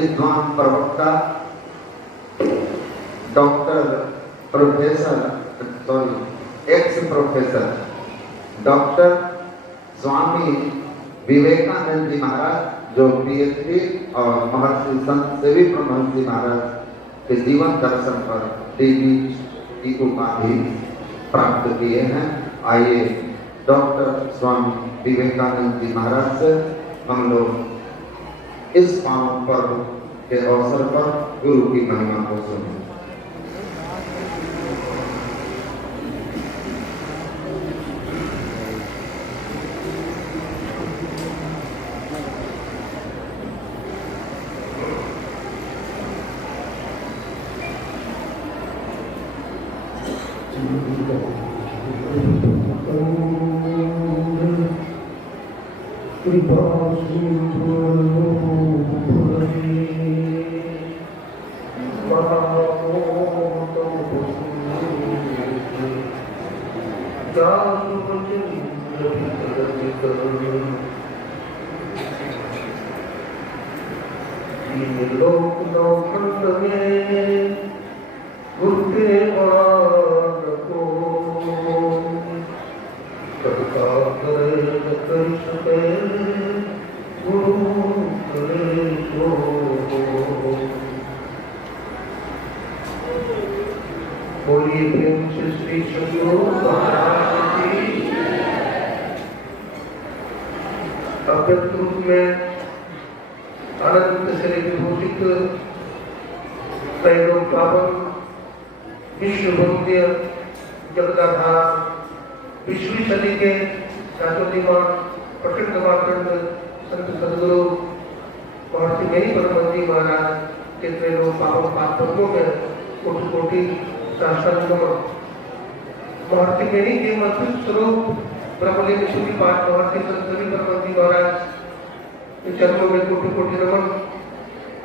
विद्वान प्रवक्ता doctor professor ex professor doctor Swami Vivekananda ji Maharaj, जो पीएचडी और महर्षि संत सेवी ब्रह्महंस जी महाराज के जीवन दर्शन पर डीवी की उपाधि प्राप्त किए हैं। आइए डॉक्टर स्वामी विवेकानंद जी महाराज से हम लोग इस पावन पर्व के अवसर पर गुरु की महिमा को सुनें।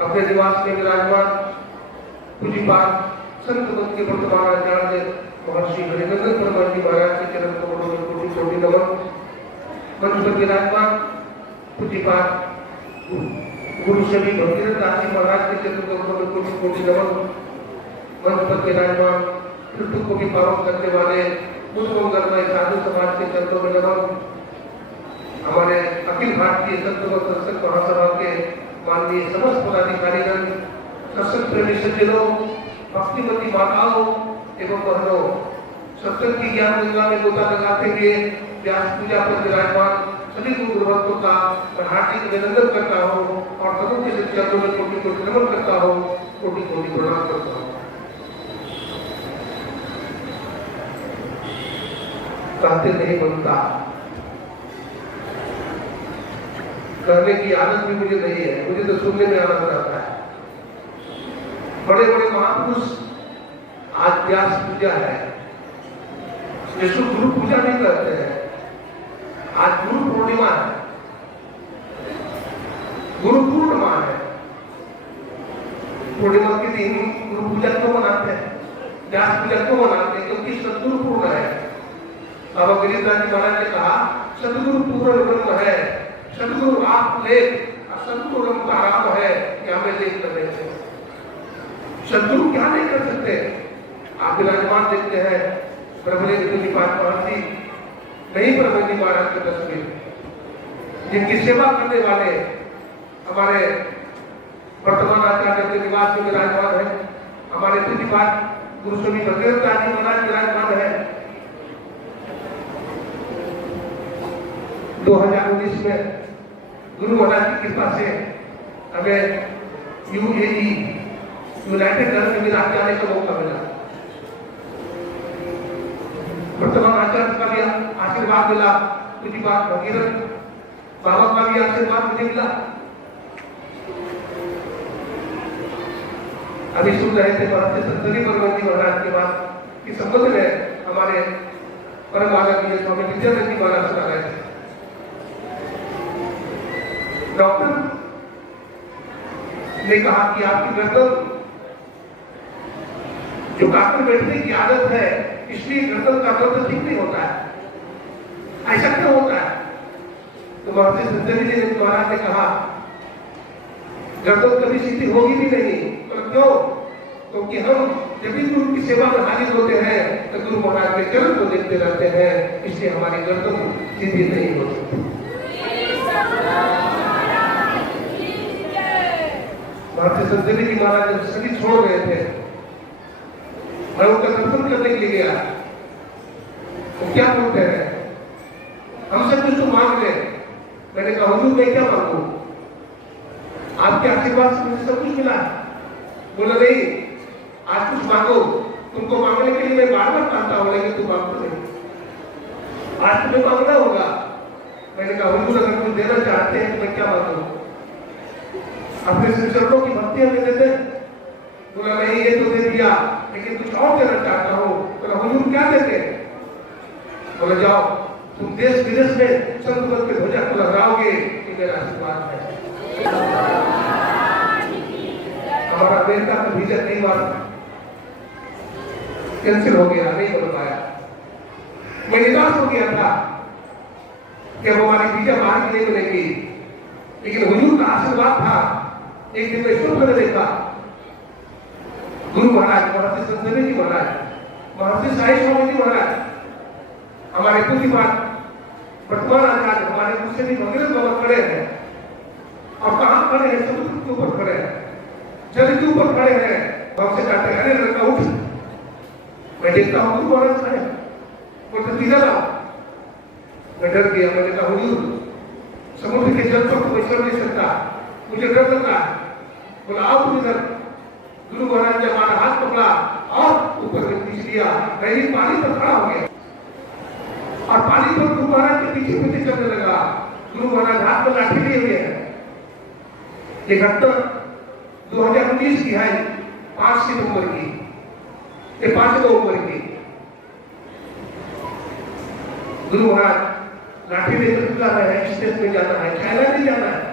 अपने निवास में विराजमान पूज्यपाद संत के वर्तमान आचार्य महर्षि हरिनंदन परमहंस जी महाराज के चरण कमलों में कोटि कोटि नमन। मंच पर विराजमान पूज्यपाद गुरु श्री भगीरथ दास जी महाराज के चरण कमलों में कोटि कोटि नमन। मंच पर विराजमान मृत्यु को भी पावन करने वाले मुझमंगलमय साधु समाज के चरणों में नमन। हमारे अखिल भारतीय संत व सत्संग महासभा के माननीय समस्त पदाधिकारीगण, सत्संग प्रेमी सज्जनों, भक्तिमती माताओं एवं बहनों, सत्संग की ज्ञान गंगा में गोता लगाते हुए व्यास पूजा पर विराजमान सभी गुरु भक्तों का मैं हार्दिक अभिनंदन करता हूँ और सबों के चरणों में कोटि कोटि नमन करता हूँ, कोटि कोटि प्रणाम करता हूँ। कहते नहीं बनता, करने की आदत भी मुझे नहीं है, मुझे तो सुनने में आनंद आता है। बड़े बड़े महापुरुष, आज व्यास पूजा है, जिसको गुरु पूजा नहीं करते हैं। आज गुरु पूर्णिमा है, गुरु पूर्णिमा है। पूर्णिमा के दिन गुरु पूजा क्यों मनाते हैं, व्यास पूजा क्यों मनाते हैं? क्योंकि सदगुरु पूर्ण है। बाबा गरीबदास जी महाराज ने कहा सदगुरु पूर्ण ब्रह्म है, सदगुरु आप ले सदगुरु रंग का आराम है कि हमें देख करने से सदगुरु क्या नहीं कर सकते। आप विराजमान देखते हैं प्रभुदेव जी महर्षि नहीं प्रभु जी महाराज की तस्वीर, जिनकी सेवा करने वाले हमारे वर्तमान आचार्य के निवास में विराजमान है। हमारे पूज्यपाद गुरु स्वामी भगीरथ दास जी महाराज विराजमान है। 2019 में गुरु महाराज की कृपा से हमें यूएई यूनाइटेड अरब अमीरात जाने का मौका मिला। वर्तमान आचार्य का भी आशीर्वाद मिला, पूज्यपाद भगीरथ बाबा का भी आशीर्वाद मुझे मिला। अभी सुन रहे थे संतरी परमहंस महाराज के बाद कि संबंध में हमारे परम आदरणीय स्वामी विद्यानंद जी महाराज सुना रहे थे। डॉक्टर ने कहा कि आपकी गर्दन झुकाकर बैठने की आदत है, इसलिए गर्दन का दर्द ठीक नहीं होता है। ऐसा क्यों होता है? तो महर्षि संतरी जी महाराज ने कहा गर्दन कभी सीधी होगी भी नहीं। पर क्यों? क्योंकि हम जब भी गुरु की सेवा में हाजिर होते हैं तो गुरु महाराज के चरण को देखते रहते हैं, इसलिए हमारी गर्दन सीधी नहीं हो सकती। महर्षि संतदेव जी महाराज जब शरीर छोड़ रहे थे, मैं उनका दर्शन करने के लिए गया, तो क्या बोलते हैं, हमसे कुछ तो मांग ले। मैंने कहा हुजूर मैं क्या मांगू, आपके आशीर्वाद से मुझे सब कुछ मिला। बोला नहीं, आज कुछ मांगो, तुमको मांगने के लिए मैं बार बार मांगता हूं, लेकिन तुम मांगते नहीं, आज तुम्हें मांगना होगा। मैंने कहा हुजूर अगर तुम देना चाहते हैं तो मैं क्या मांगू, अपने शिष्यों की भक्ति हमें दे दे। बोला नहीं, ये तो दे दिया, लेकिन कुछ और देना चाहता हूँ। बोला हुजूर क्या देते? बोला जाओ तुम देश विदेश में संत पद के ध्वजा को लहराओगे, ये मेरा आशीर्वाद है। हमारा अमेरिका का वीजा कई बार कैंसिल हो गया, नहीं बन पाया। मैं निराश हो गया था कि हमारी वीजा बाहर की नहीं मिलेगी, लेकिन हुजूर का आशीर्वाद था। एक दिन में स्वप्न में देखा गुरु महाराज, महर्षि संतदेव जी महाराज, महर्षि साई स्वामी जी महाराज, हमारे पूज्यपाद वर्तमान आचार्य हमारे मुझसे भी भगीरथ बाबा खड़े हैं। और कहाँ खड़े हैं? समुद्र के ऊपर खड़े हैं, जल के ऊपर खड़े हैं। हमसे कहते हैं अरे लड़का उठ। मैं देखता हूँ गुरु महाराज खड़े, बोलते पीछे लाओ। मैं डर गया, मैंने कहा हुजूर समुद्र के जल पर तो मैं चढ़ नहीं सकता, मुझे डर लगा। बोला आओ तुम इधर। गुरु महाराज ने हमारा हाथ पकड़ा और ऊपर में खींच लिया। मैं ही पानी पर खड़ा हो गया और पानी पर गुरु महाराज के पीछे पीछे चलने लगा। गुरु महाराज हाथ में लाठी लिए हुए हैं। ये घटना 2019 की है, 5 सितंबर की, ये 5 नवंबर की। गुरु महाराज लाठी लेकर निकला है, स्टेज में जाना है, चाइना नहीं जाना है,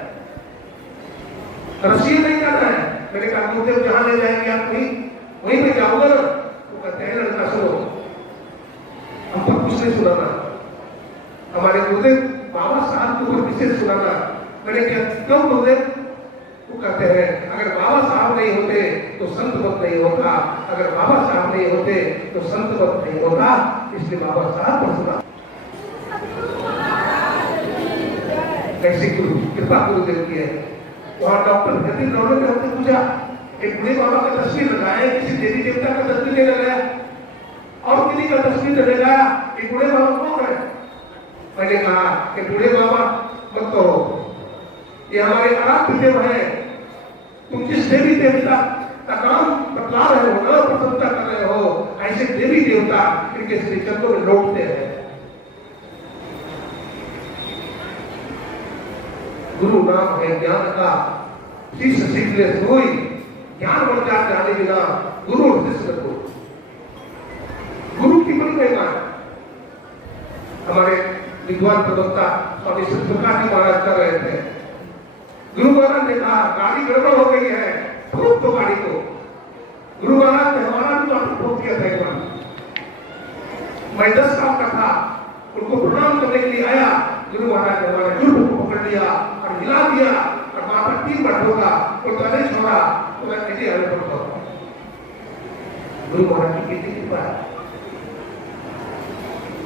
रशिया नहीं जाना है। मैंने कहा गुरुदेव जहां ले जाएंगे आप वहीं पे जाऊंगा ना। वो कहते हैं लड़का सुनो, हम पर कुछ नहीं सुनाना, हमारे गुरुदेव बाबा साहब के ऊपर विशेष सुनाना। मैंने क्या क्यों गुरुदेव? वो कहते हैं अगर बाबा साहब नहीं होते तो संत मत नहीं होता, अगर बाबा साहब नहीं होते तो संत मत नहीं होता, इसलिए बाबा साहब पर सुना। कैसी गुरु कृपा गुरुदेव की है। वहाँ डॉक्टर जतिन रौनक ने हमसे पूछा, एक बूढ़े बाबा का तस्वीर लगाया, किसी देवी देवता का तस्वीर नहीं लगाया और किसी का तस्वीर नहीं लगाया, एक बूढ़े बाबा कौन है? मैंने कहा कि बूढ़े बाबा मत कहो, ये हमारे आराध्य देव है। तुम जिस देवी देवता का नाम बतला रहे हो, नाम प्रसन्नता कर रहे हो, ऐसे देवी देवता इनके श्री चरणों में लौटते हैं। गुरु नाम है ज्ञान का, शिष्य सीख ले सोई, ज्ञान बढ़ जाने बिना गुरु और शिष्य को। गुरु की बड़ी महिमा है। हमारे विद्वान प्रवक्ता स्वामी प्रकाश जी महाराज कर रहे थे। गुरु महाराज ने कहा गाड़ी गड़बड़ हो गई है, ठोक दो गाड़ी को। गुरु महाराज ने हमारा भी वापस ठोक दिया था एक बार। मैं 10 साल का था, उनको प्रणाम करने के लिए आया। गुरु महाराज ने हमारे जुल्फ को पकड़ लिया और हिला दिया और माथा 3 बार ठोका, तो नहीं छोड़ा, तो मैं कैसे आगे बढ़ता हूँ। गुरु महाराज की कितनी कृपा है,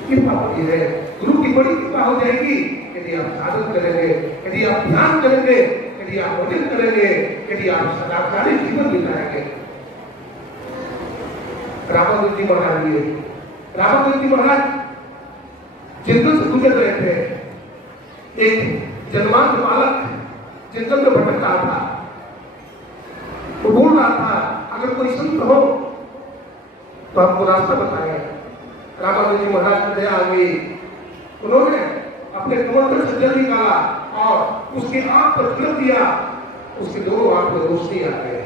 कृपा होती है। गुरु की बड़ी कृपा हो जाएगी यदि आप साधन करेंगे, यदि आप ध्यान करेंगे, यदि आप भजन करेंगे, यदि आप सदाचारी जीवन बिताएंगे। रामानुज जी महाराज जी, रामानुज जी महाराज जंगल से गुजर रहे थे। एक जन्मांत बालक जंगल में भटक रहा था, वो बोल रहा था अगर कोई संत हो तो आपको रास्ता बताएगा। रामानुज जी महाराज को दया आ गई, उन्होंने अपने कमंडल से जल निकाला और उसकी आंख पर तिलक दिया, उसके दोनों आंख में रोशनी आ गई।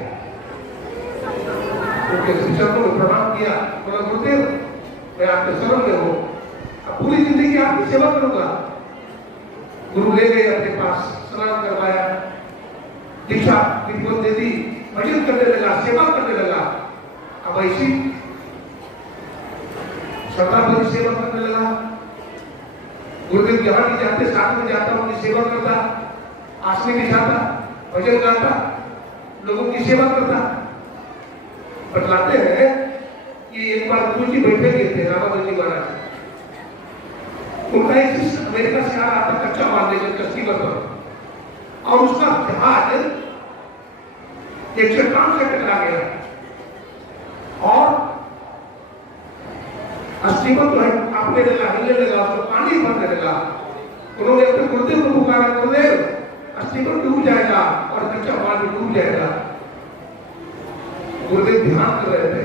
उनके शिष्यों को प्रणाम किया, बोला गुरुदेव मैं आपके शरण में हूँ, अब पूरी जिंदगी आपकी सेवा करूंगा। गुरु ले गए अपने पास, स्नान करवाया, दीक्षा विधिवत दे दी, भजन करने लगा, सेवा करने लगा। अब ऐसी श्रद्धा भरी सेवा करने लगा। गुरुदेव जहां भी जाते साथ में जाता, उनकी सेवा करता, आसने बिछाता, भजन गाता, लोगों की सेवा करता। बतलाते हैं कि एक बार गुरु जी बैठे हुए थे, रामानंद जी महाराज, उनका एक शिष्य अमेरिका से आ रहा था कच्चा माल लेकर कस्तीवर पर, और उसका जहाज एक चट्टान से टकरा गया और स्टीमर जो है कांपने लगा, हिलने लगा, उसमें पानी भरने लगा। उन्होंने अपने गुरुदेव को पुकारा, गुरुदेव स्टीमर डूब जाएगा और कच्चा माल भी डूब जाएगा। गुरुदेव ध्यान कर रहे थे,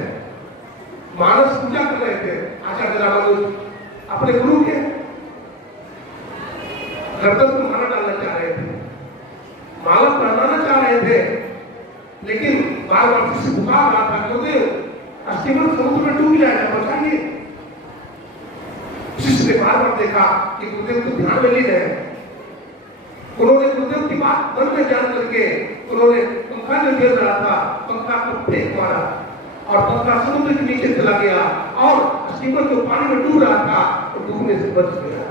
मानस पूजा कर रहे थे। आचार्य रामानुज अपने गुरु के गर्दन को माला डालना चाह रहे थे, माला पहनाना चाह रहे थे, लेकिन बार बार से पुकार रहा था, गुरुदेव स्टीमर समुद्र में डूब जाएगा, बचाइए। शिष्य ने बार बार देखा कि गुरुदेव तो ध्यान में नहीं रहे। उन्होंने गुरुदेव की बात मन में जान करके उन्होंने पंखा जो गिर रहा था, पंखा को फेंक मारा और पंखा समुद्र के नीचे चला गया और स्टीमर जो पानी में डूब रहा था वो डूबने से बच गया।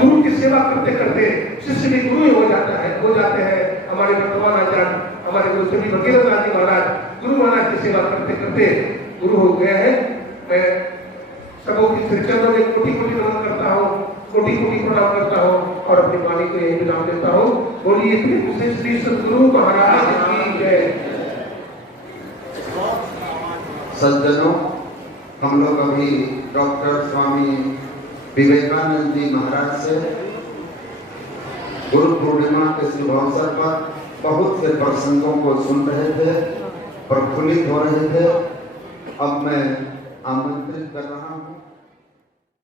गुरु की सेवा करते करते शिष्य भी गुरु ही हो जाते हैं। हमारे वर्तमान आचार्य हमारे गुरु श्री भगीरथ जी महाराज गुरु महाराज की सेवा करते करते गुरु हो गए हैं। मैं सबों की चरणों में कोटि कोटि नमन करता हूँ, कोटि कोटि प्रणाम करता हूँ और अपने मालिक को यही विराम देता हूँ। बोलिए श्री सद्गुरु महाराज की जय। सज्जनों, हम लोग अभी डॉक्टर स्वामी विवेकानंद जी महाराज से गुरु पूर्णिमा के शुभ अवसर पर बहुत से प्रसंगों को सुन रहे थे, प्रफुल्लित हो रहे थे। अब मैं आमंत्रित कर रहा हूँ